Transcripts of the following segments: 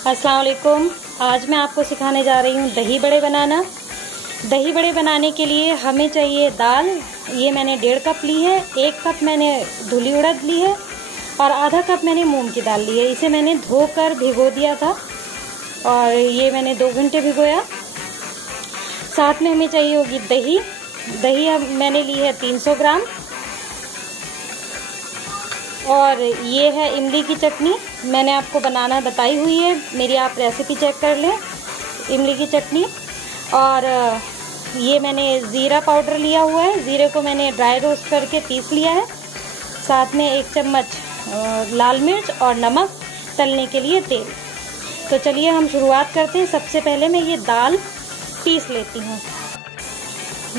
अस्सलाम वालेकुम। आज मैं आपको सिखाने जा रही हूँ दही बड़े बनाना। दही बड़े बनाने के लिए हमें चाहिए दाल। ये मैंने 1.5 कप ली है, 1 कप मैंने धुली उड़द ली है और आधा कप मैंने मूंग की दाल ली है। इसे मैंने धोकर भिगो दिया था और ये मैंने 2 घंटे भिगोया। साथ में हमें चाहिए होगी दही। दही अब मैंने ली है 300 ग्राम। और ये है इमली की चटनी, मैंने आपको बनाना बताई हुई है, मेरी आप रेसिपी चेक कर लें। इमली की चटनी। और ये मैंने ज़ीरा पाउडर लिया हुआ है, ज़ीरे को मैंने ड्राई रोस्ट करके पीस लिया है। साथ में 1 चम्मच लाल मिर्च और नमक, तलने के लिए तेल। तो चलिए हम शुरुआत करते हैं। सबसे पहले मैं ये दाल पीस लेती हूँ।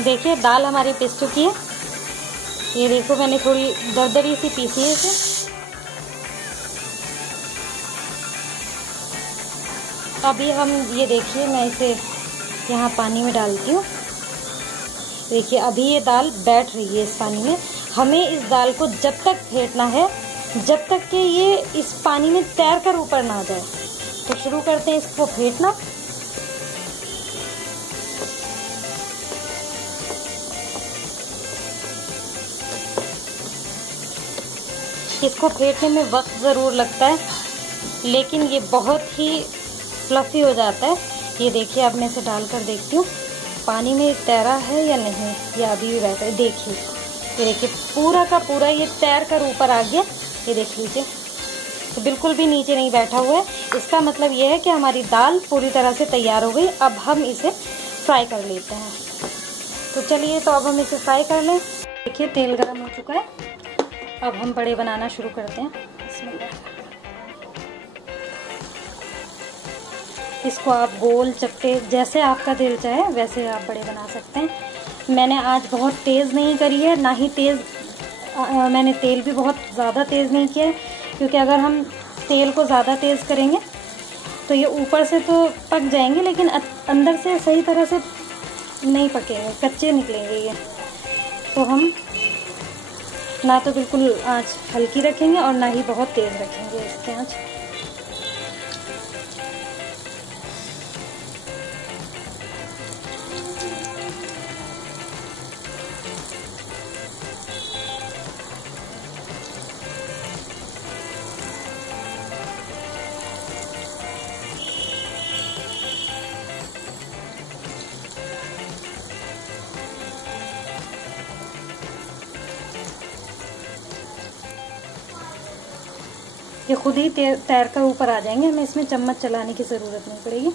देखिए दाल हमारी पिस चुकी है। ये देखो मैंने थोड़ी दरदरी सी पीसी है इसे। अभी हम ये देखिए मैं इसे यहाँ पानी में डालती हूँ। देखिए अभी ये दाल बैठ रही है इस पानी में। हमें इस दाल को जब तक फेंटना है जब तक कि ये इस पानी में तैर कर ऊपर ना जाए। तो शुरू करते हैं इसको फेंटना। इसको फेंटने में वक्त ज़रूर लगता है, लेकिन ये बहुत ही फ्लफ़ी हो जाता है। ये देखिए अब मैं इसे डालकर देखती हूँ पानी में तैरा है या नहीं, या अभी भी बैठा है। देखिए ये देखिए पूरा का पूरा ये तैर कर ऊपर आ गया। ये देख लीजिए, तो बिल्कुल भी नीचे नहीं बैठा हुआ है। इसका मतलब ये है कि हमारी दाल पूरी तरह से तैयार हो गई। अब हम इसे फ्राई कर लेते हैं। तो चलिए तो अब हम इसे फ्राई कर लें। देखिए तेल गर्म हो चुका है। अब हम बड़े बनाना शुरू करते हैं। इसको आप गोल चपटे जैसे आपका दिल चाहे वैसे आप बड़े बना सकते हैं। मैंने आज बहुत तेज़ नहीं करी है, ना ही मैंने तेल भी बहुत ज़्यादा तेज़ नहीं किया है, क्योंकि अगर हम तेल को ज़्यादा तेज़ करेंगे तो ये ऊपर से तो पक जाएंगे लेकिन अंदर से सही तरह से नहीं पकेंगे, कच्चे निकलेंगे ये। तो हम ना तो बिल्कुल आंच हल्की रखेंगे और ना ही बहुत तेज़ रखेंगे इसकी आंच। ये खुद ही तैर कर ऊपर आ जाएंगे, हमें इसमें चम्मच चलाने की ज़रूरत नहीं पड़ेगी।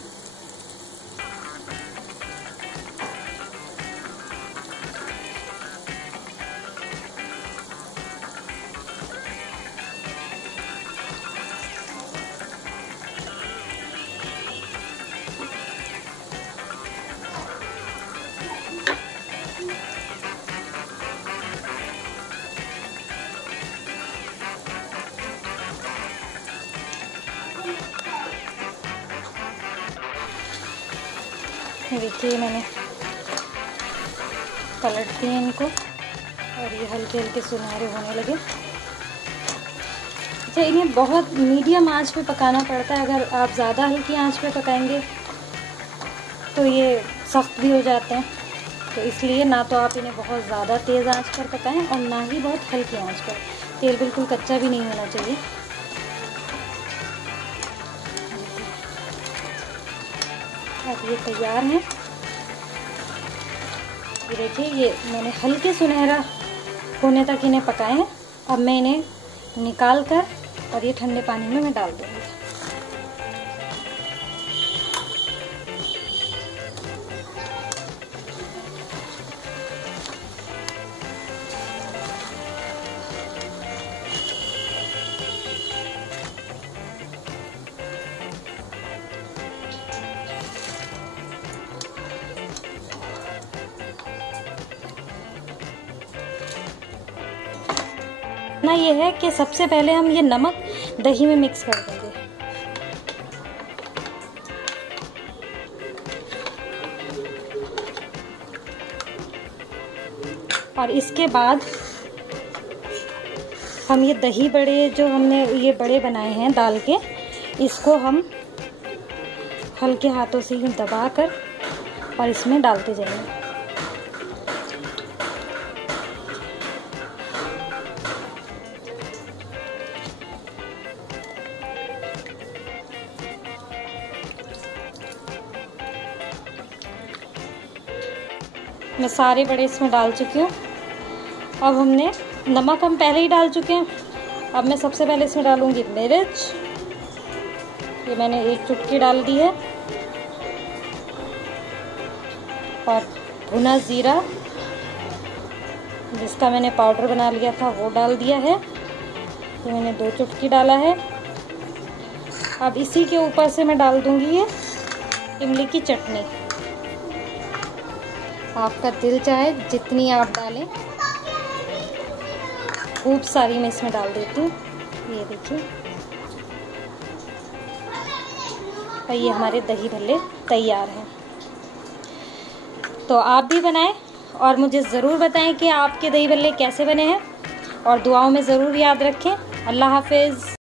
देखिए मैंने पलट दिए इनको और ये हल्के हल्के सुनहरे होने लगे। अच्छा, इन्हें बहुत मीडियम आंच पे पकाना पड़ता है। अगर आप ज़्यादा हल्की आंच पे पकाएंगे तो ये सख्त भी हो जाते हैं। तो इसलिए ना तो आप इन्हें बहुत ज़्यादा तेज़ आंच पर पकाएं और ना ही बहुत हल्की आंच पर। तेल बिल्कुल कच्चा भी नहीं होना चाहिए। अब ये तैयार हैं। ये देखिए ये मैंने हल्के सुनहरा होने तक इन्हें पकाए हैं। अब मैं इन्हें निकाल कर और ये ठंडे पानी में मैं डाल दूँगी। ना ये है कि सबसे पहले हम ये नमक दही में मिक्स कर देंगे। और इसके बाद हम ये दही बड़े जो हमने ये बड़े बनाए हैं दाल के, इसको हम हल्के हाथों से ही दबाकर और इसमें डालते जाएंगे। मैं सारे बड़े इसमें डाल चुकी हूँ। अब हमने नमक हम पहले ही डाल चुके हैं। अब मैं सबसे पहले इसमें डालूंगी मिर्च, ये मैंने 1 चुटकी डाल दी है, और भुना जीरा जिसका मैंने पाउडर बना लिया था वो डाल दिया है, ये मैंने 2 चुटकी डाला है। अब इसी के ऊपर से मैं डाल दूंगी ये इमली की चटनी। आपका दिल चाहे जितनी आप डालें, खूब सारी मैं इसमें डाल देती हूँ। ये देखिए, और ये हमारे दही भल्ले तैयार हैं। तो आप भी बनाएं और मुझे ज़रूर बताएं कि आपके दही भल्ले कैसे बने हैं, और दुआओं में ज़रूर याद रखें। अल्लाह हाफिज़।